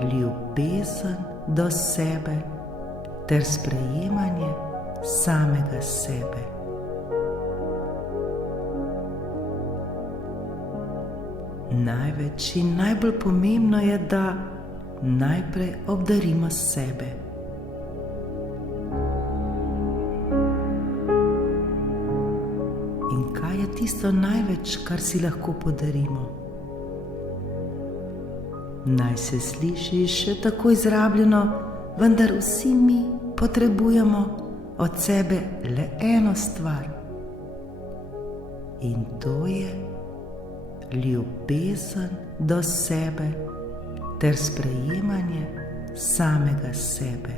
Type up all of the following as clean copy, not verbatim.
ljubezen do sebe ter sprejemanje samega sebe. Največ in najbolj pomembno je, da najprej obdarimo sebe. In kaj je tisto največ, kar si lahko podarimo? Naj se sliši še tako izrabljeno, vendar vsi mi potrebujemo od sebe le eno stvar. In to je ljubezen do sebe ter sprejemanje samega sebe.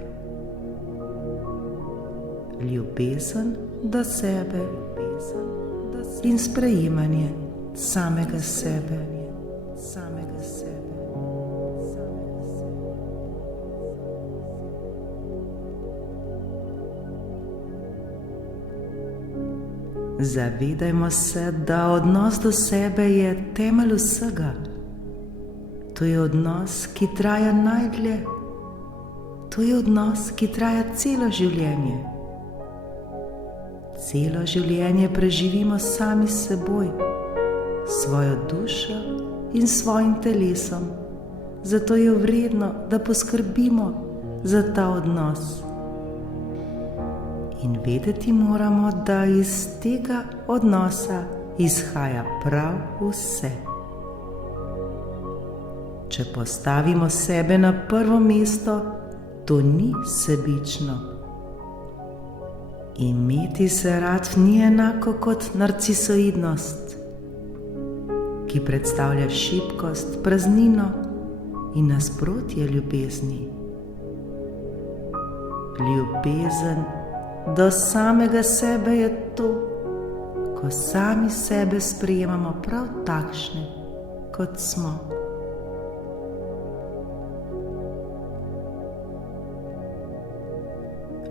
Ljubezen do sebe in sprejemanje samega sebe. Zavedajmo se, da odnos do sebe je temelj vsega. To je odnos, ki traja najdlje. To je odnos, ki traja celo življenje. Celo življenje preživimo sami s seboj, svojo dušo in svojim telesom. Zato je vredno, da poskrbimo za ta odnos. In vedeti moramo, da iz tega odnosa izhaja prav vse. Če postavimo sebe na prvo mesto, to ni sebično. Imeti se rad ni enako kot narcisoidnost, ki predstavlja šibkost, praznino in nasprotje ljubezni. Ljubezen do samega sebe je to, ko sami sebe sprejemamo prav takšne, kot smo.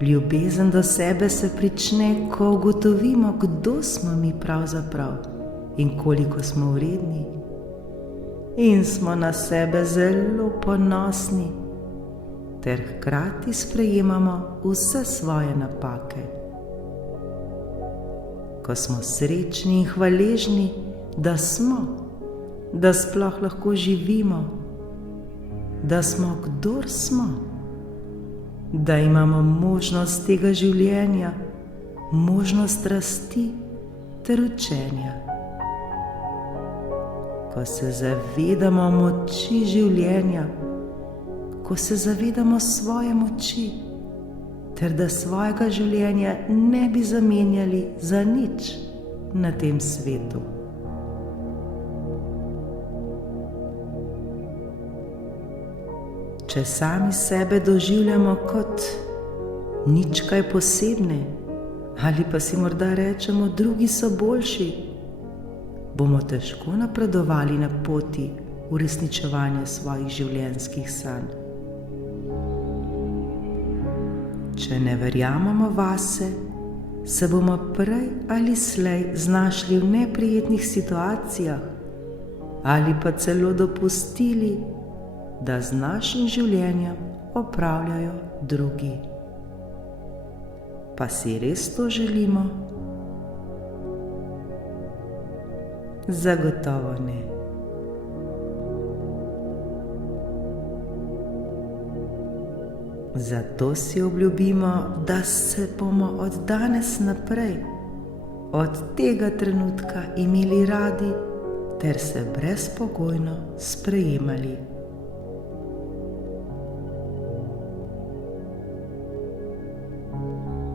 Ljubezen do sebe se prične, ko ugotovimo, kdo smo mi pravzaprav in koliko smo vredni. In smo na sebe zelo ponosni, ter hkrati sprejemamo vse svoje napake. Ko smo srečni in hvaležni, da smo, da sploh lahko živimo, da smo, kdor smo, da imamo možnost tega življenja, možnost rasti ter učenja. Ko se zavedamo moči življenja, ko se zavedamo svoje moči, ter da svojega življenja ne bi zamenjali za nič na tem svetu. Če sami sebe doživljamo kot nič kaj posebne, ali pa si morda rečemo, drugi so boljši, bomo težko napredovali na poti uresničevanja svojih življenjskih sanj. Če ne verjamemo vase, se bomo prej ali slej znašli v neprijetnih situacijah ali pa celo dopustili, da z našim življenjem opravljajo drugi. Pa si res to želimo? Zagotovo ne. Zato si obljubimo, da se bomo od danes naprej, od tega trenutka imeli radi ter se brezpogojno sprejemali.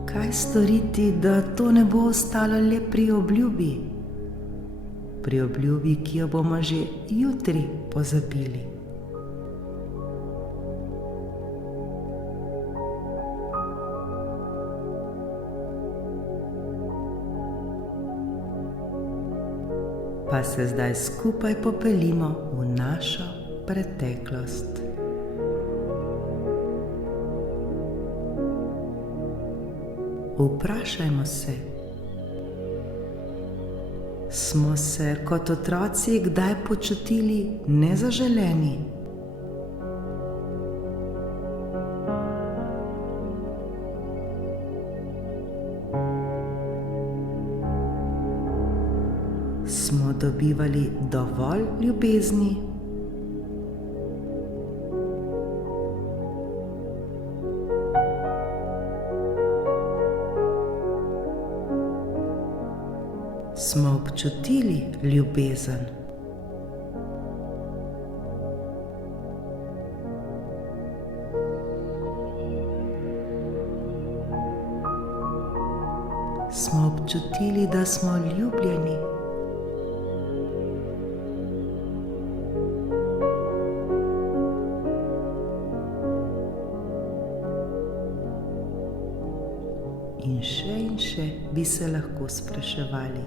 Kaj storiti, da to ne bo ostalo le pri obljubi? Pri obljubi, ki jo bomo že jutri pozabili. Pa se zdaj skupaj popeljimo v našo preteklost. Vprašajmo se, smo se kot otroci kdaj počutili nezaželeni? dobivali dovolj ljubezni? Smo občutili ljubezen? Smo občutili, da smo ljubljeni? In še bi se lahko spraševali.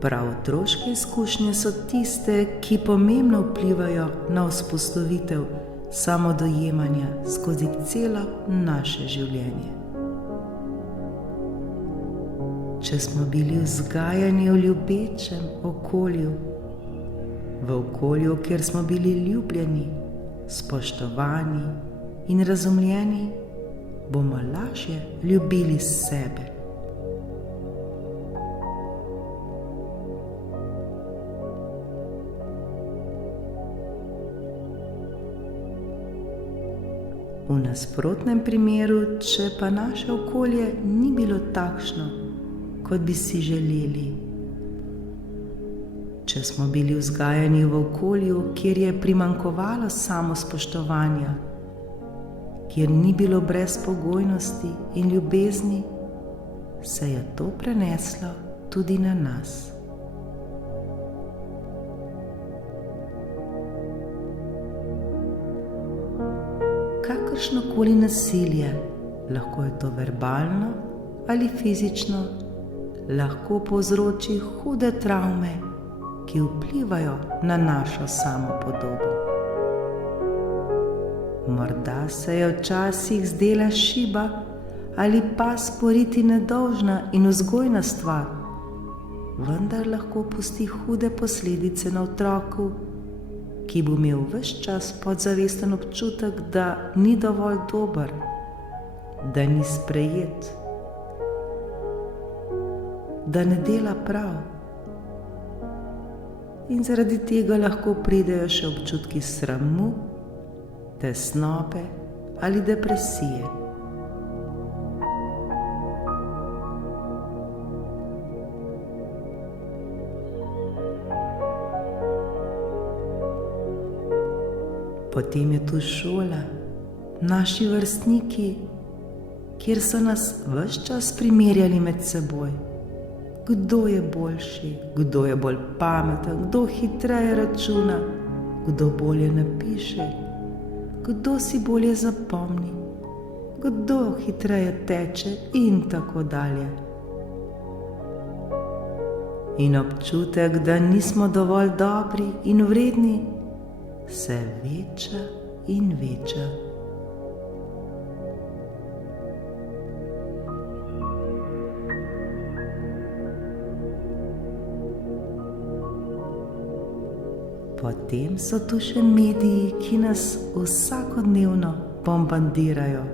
Prav otroške izkušnje so tiste, ki pomembno vplivajo na vzpostavitev samodojemanja skozi celo naše življenje. Če smo bili vzgajani v ljubečem okolju, v okolju, kjer smo bili ljubljeni, spoštovani in razumljeni, bomo lažje ljubili sebe. V nasprotnem primeru, če pa naše okolje ni bilo takšno, kot bi si želeli, če smo bili vzgajani v okolju, kjer je primanjkovalo samospoštovanja, kjer ni bilo brezpogojnosti in ljubezni, se je to preneslo tudi na nas. Kakršnokoli nasilje, lahko je to verbalno ali fizično, lahko povzroči hude travme, ki vplivajo na našo samopodobo. Morda se je včasih zdela šiba ali pa sporiti nedolžna in vzgojna stvar, vendar lahko pusti hude posledice na otroku, ki bo imel ves čas podzavesten občutek, da ni dovolj dober, da ni sprejet, da ne dela prav. In zaradi tega lahko pridejo še občutki sramu, tesnobe ali depresije. Potem je tu šola, naši vrstniki, kjer so nas ves čas primerjali med seboj. Kdo je boljši, kdo je bolj pameten, kdo hitreje računa, kdo bolje napiše, kdo si bolje zapomni, kdo hitreje teče in tako dalje. In občutek, da nismo dovolj dobri in vredni, se veča in veča. Potem so tu še mediji, ki nas vsakodnevno bombardirajo,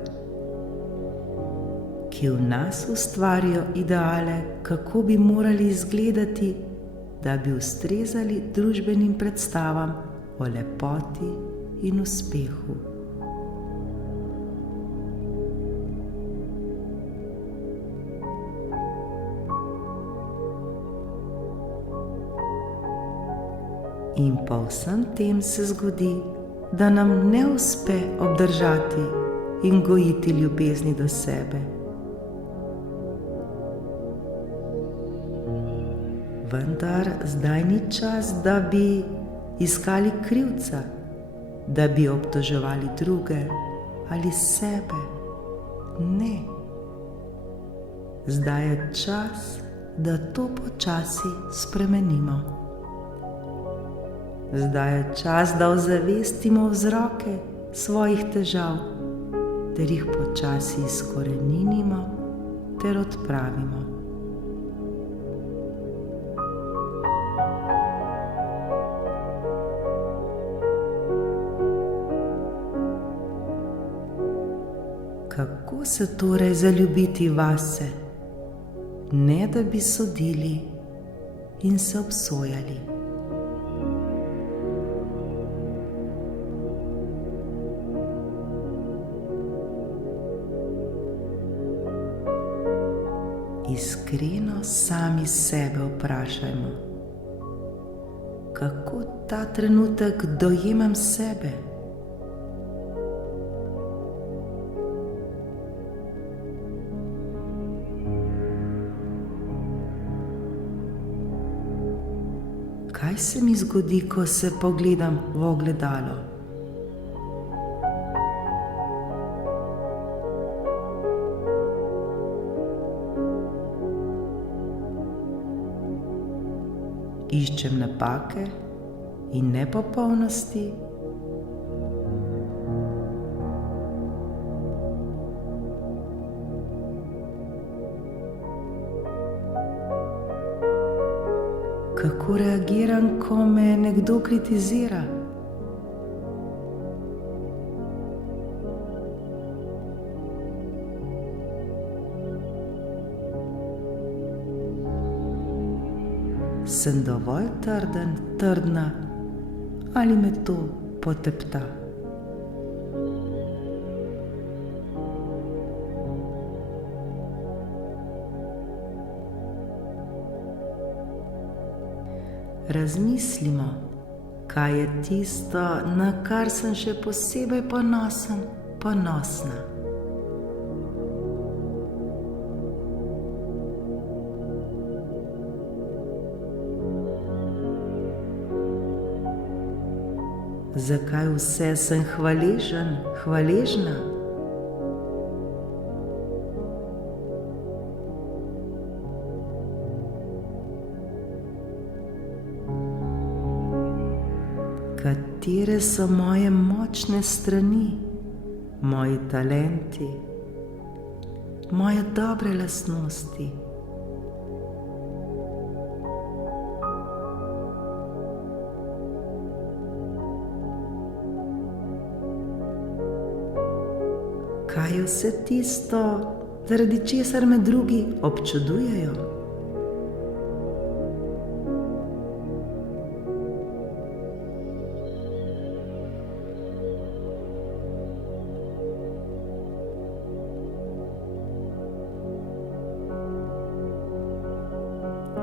ki v nas ustvarijo ideale, kako bi morali izgledati, da bi ustrezali družbenim predstavam o lepoti in uspehu. In po vsem tem se zgodi, da nam ne uspe obdržati in gojiti ljubezni do sebe. Vendar zdaj ni čas, da bi iskali krivca, da bi obtoževali druge ali sebe. Ne. Zdaj je čas, da to počasi spremenimo. Zdaj je čas, da ozavestimo vzroke svojih težav, ter jih počasi izkoreninimo ter odpravimo. Kako se torej zaljubiti vase, ne da bi sodili in se obsojali? Iskreno sami sebe vprašajmo, kako ta trenutek dojemam sebe. Kaj se mi zgodi, ko se pogledam v ogledalo? Iščem napake in nepopolnosti? Kako reagiram, ko me nekdo kritizira? Sem dovolj trden, trdna ali me to potepta? Razmislimo, kaj je tisto, na kar sem še posebej ponosen, ponosna. Zakaj vse sem hvaležen, hvaležna? Katere so moje močne strani, moji talenti, moje dobre lastnosti? Kaj je vse tisto, zaradi česar me drugi občudujejo?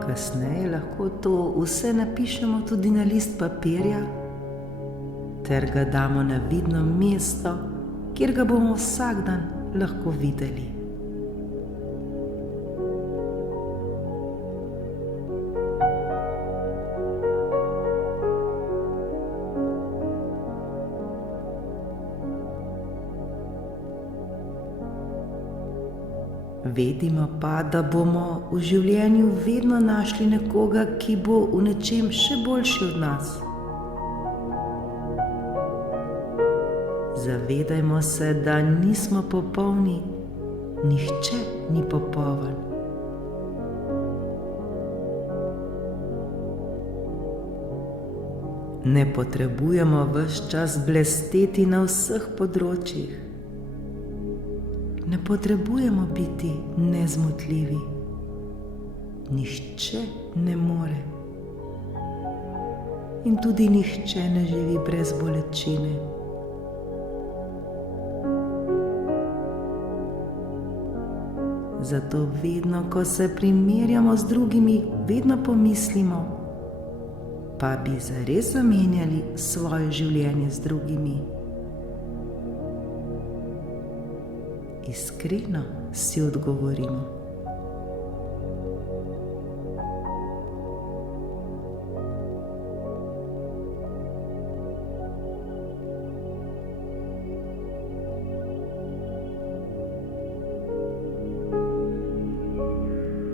Kasneje lahko to vse napišemo tudi na list papirja ter ga damo na vidno mesto, kjer ga bomo vsak dan lahko videli. Vedimo pa, da bomo v življenju vedno našli nekoga, ki bo v nečem še boljši od nas. Zavedajmo se, da nismo popolni, nihče ni popoln. Ne potrebujemo ves čas blesteti na vseh področjih. Ne potrebujemo biti nezmotljivi. Nihče ne more. In tudi nihče ne živi brez bolečine. Zato vedno, ko se primerjamo z drugimi, vedno pomislimo, pa bi zares zamenjali svoje življenje z drugimi. Iskreno si odgovorimo.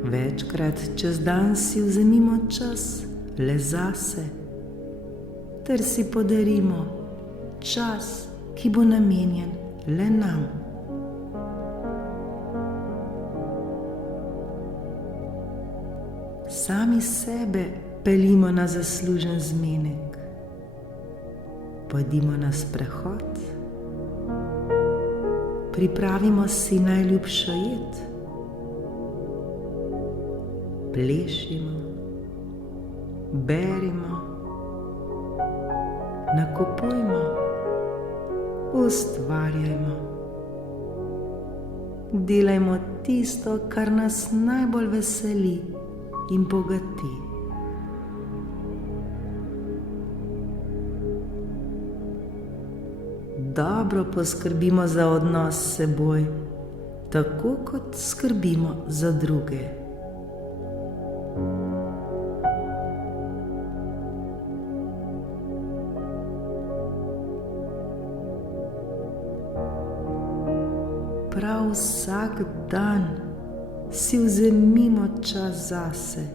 Večkrat čez dan si vzemimo čas le zase, ter si podarimo čas, ki bo namenjen le nam. Sami sebe peljimo na zaslužen zmenek. Pojdimo na sprehod, pripravimo si najljubšo jed. Plešimo, berimo, nakupujmo, ustvarjajmo. Delajmo tisto, kar nas najbolj veseli in bogati. Dobro poskrbimo za odnos s seboj, tako kot skrbimo za druge. Prav vsak dan si vzemimo čas zase.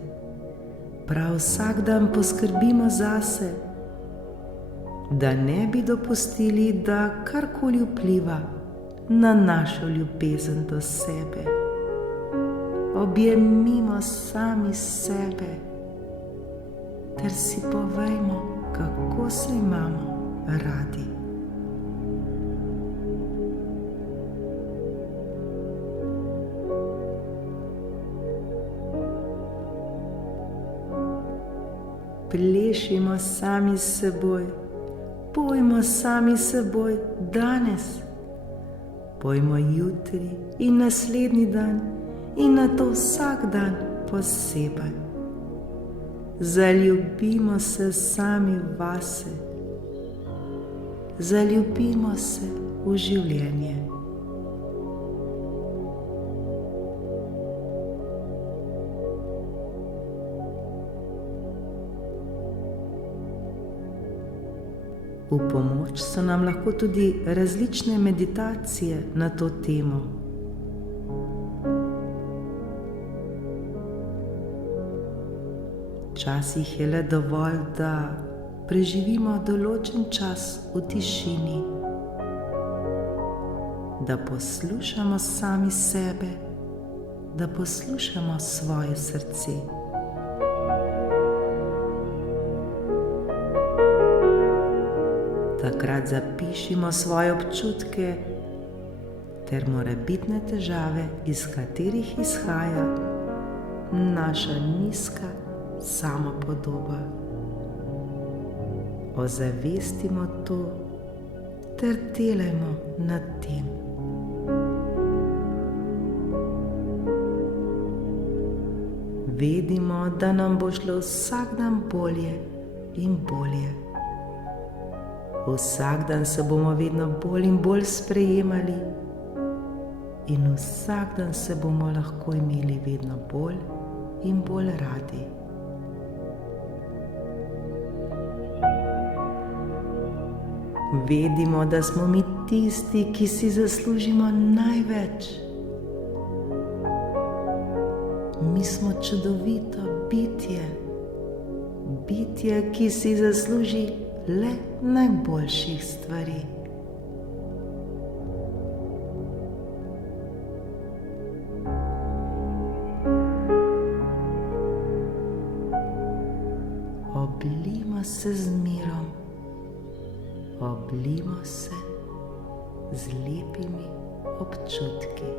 Prav vsak dan poskrbimo zase, da ne bi dopustili, da karkoli vpliva na našo ljubezen do sebe. Objemimo sami sebe ter si povejmo, kako se imamo radi. Plešimo sami s seboj, pojmo sami s seboj danes, pojmo jutri in naslednji dan in nato vsak dan posebej. Zaljubimo se sami vase, zaljubimo se v življenje. V pomoč so nam lahko tudi različne meditacije na to temo. Včasih je le dovolj, da preživimo določen čas v tišini, da poslušamo sami sebe, da poslušamo svoje srce. Takrat zapišimo svoje občutke ter morebitne težave, iz katerih izhaja naša nizka samopodoba. Ozavestimo to ter delajmo nad tem. Vedimo, da nam bo šlo vsak dan bolje in bolje. Vsak dan se bomo vedno bolj in bolj sprejemali in vsak dan se bomo lahko imeli vedno bolj in bolj radi. Vedimo, da smo mi tisti, ki si zaslužimo največ. Mi smo čudovito bitje, bitje, ki si zasluži le najboljših stvari. Oblijmo se z mirom, oblijmo se z lepimi občutki.